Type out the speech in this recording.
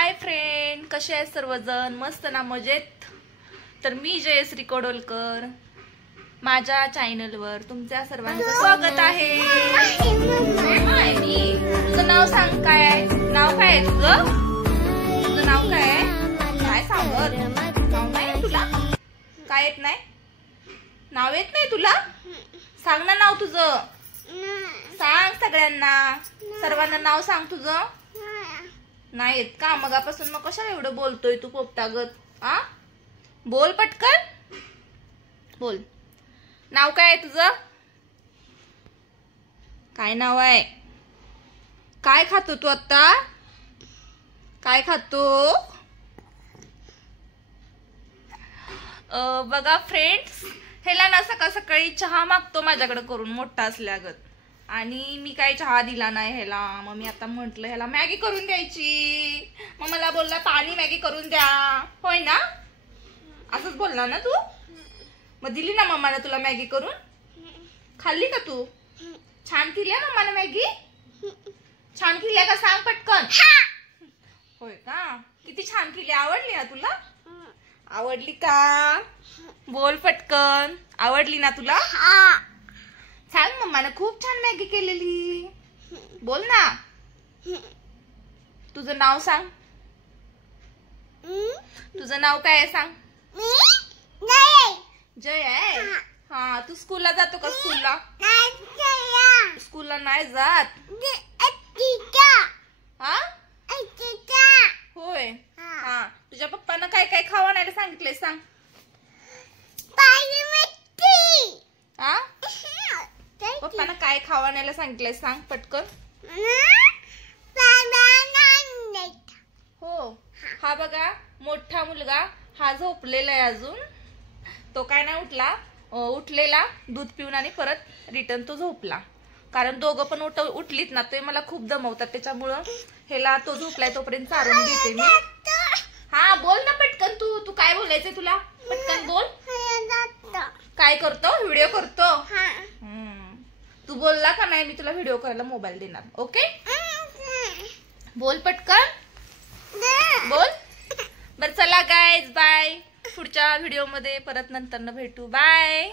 Hi friend, कसे आहेत सर्वजण? मस्त ना, मजेत? तर मी जयश्री कोडोलकर, माझ्या चॅनलवर तुमच्या सर्वांचं स्वागत आहे. तुझं नाव सांग, काय आहे? नाव काय आहे तुझं? तुझं नाव काय आहे? काय सांगत? नाव नाही तुला? काय येत नाही? नाव येत नाही तुला? सांग ना नाव तुझं. सांग सगळ्यांना, सर्वांना नाव सांग तुझं. नाही येत का? मगापासून मग कशाला एवढं बोलतोय तू पोपटागत? बोल पटकन, बोल. नाव काय आहे तुझं? काय नाव आहे? काय खातो तू आता? काय खातो? बघा फ्रेंड्स, ह्याला ना सकाळ सकाळी चहा मागतो माझ्याकडे करून, मोठा असल्यागत. आणि मी काही चहा दिला नाही ह्याला. मग मी आता म्हंटल ह्याला मॅगी करून द्यायची. मग मला बोलला पाणी मॅगी करून द्या. होय ना? असंच बोलला ना तू? मग दिली ना मम्माने तुला मॅगी करून? खाल्ली का तू? छान केली मम्माने मॅगी? छान केली का? सांग पटकन. होय का? किती छान केली. आवडली ना तुला? आवडली का? बोल पटकन. आवडली ना तुला? सांग, मम्माने खूप छान मॅगी केलेली. बोल ना. तुझं नाव सांग. तुझं नाव काय आहे सांग. जय आहे. हा, तू स्कूलला जातो का? स्कूलला नाही जात. हा, होय. हा, तुझ्या पप्पांना काय काय खावा आणायला सांगितलंय सांग. हा, पप्पांना काय खावा आणायला सांगितलंय सांग पटकन. हो, हा बघा मोठा मुलगा हा झोपलेला आहे अजून. तो काय नाही उठला. उठलेला दूध पिऊन आणि परत रिटर्न तो झोपला. कारण दोघं पण उठलीत ना ते मला खूप दमवतात, त्याच्यामुळं ह्याला तो झोपलाय तोपर्यंत चारून घेते मी. हा, बोल ना पटकन. तू काय बोलायचंय तुला? पटकन बोल. काय करतो? व्हिडिओ करतो. तू बोलला का नाही मी तुला व्हिडिओ करायला मोबाईल देणार. ओके, बोल पटकन, बोल. बरं चला गाईज, बाय. पुढच्या व्हिडिओ मध्ये परत नंतर भेटू. बाय.